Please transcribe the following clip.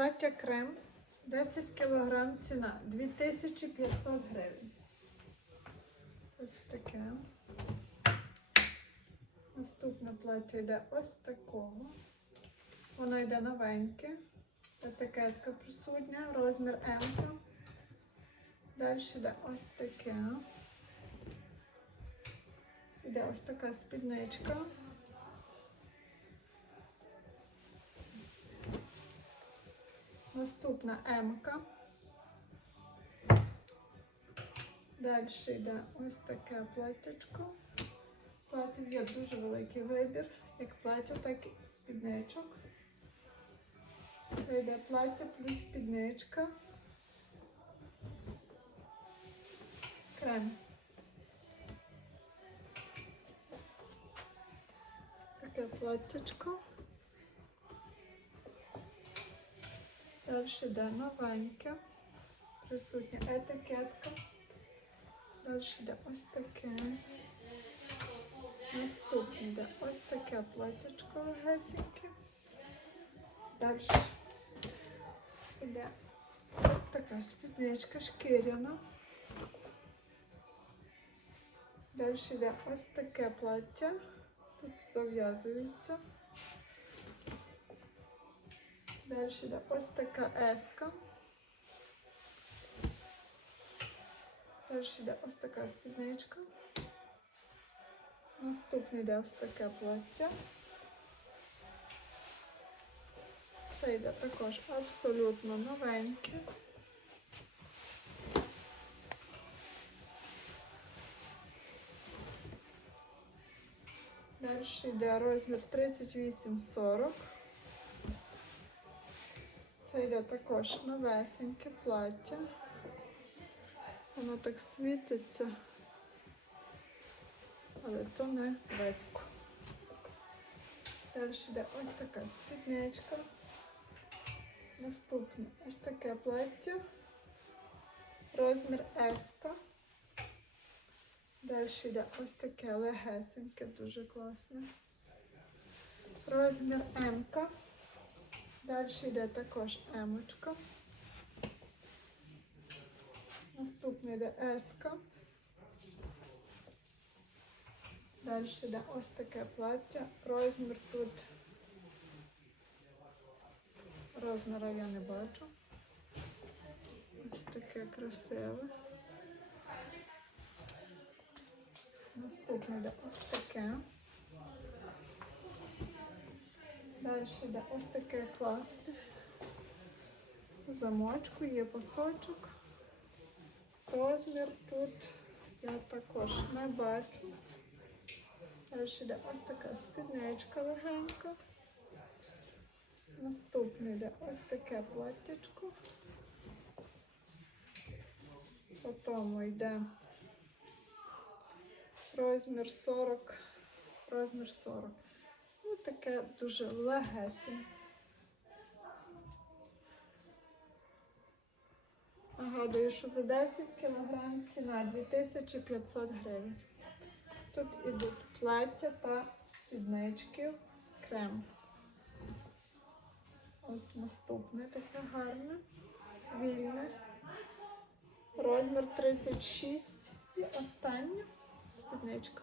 Плаття крем 10 кг ціна 2500 гривень. Ось таке. Наступне плаття йде ось такого. Воно йде новеньке. Етикетка присутня, розмір М. Далі йде ось таке. Іде ось така спідничка. Наступна М-ка. Далі йде ось таке платтячко. Платів є дуже великий вибір, як плаття, так і спідничок. Це йде плаття плюс спідничка. Крем. Ось таке платтячко. Далі йде новеньке. Присутня етикетка. Далі йде ось таке. Наступне йде ось таке платячко легесеньке. Далі йде ось така спідничка шкіряна. Далі йде ось таке плаття. Тут зав'язується. Далі йде ось така еска. Далі йде ось така спідничка. Наступне йде ось таке плаття. Це йде також абсолютно новеньке. Далі йде розмір 38-40. Це йде також новесеньке плаття. Воно так світиться, але то не видко. Далі йде ось така спідничка. Наступне ось таке плаття. Розмір S. Далі йде ось таке легесеньке, дуже класне. Розмір М. Далі йде також емочка. Наступний йде еска. Далі йде ось таке плаття. Розмір тут. Розміра я не бачу. Ось таке красиве. Наступне йде ось таке. Далі йде ось таке класне. Замочку, є пасочок. Розмір тут я також не бачу. Далі йде ось така спідничка легенька. Наступне йде ось таке платтячко. Потім йде розмір 40, розмір 40. Ну, таке дуже легесеньке. Нагадую, що за 10 кг ціна 2500 гривень. Тут ідуть плаття та спіднички в крем. Ось наступне таке гарне, вільне. Розмір 36 і остання спідничка.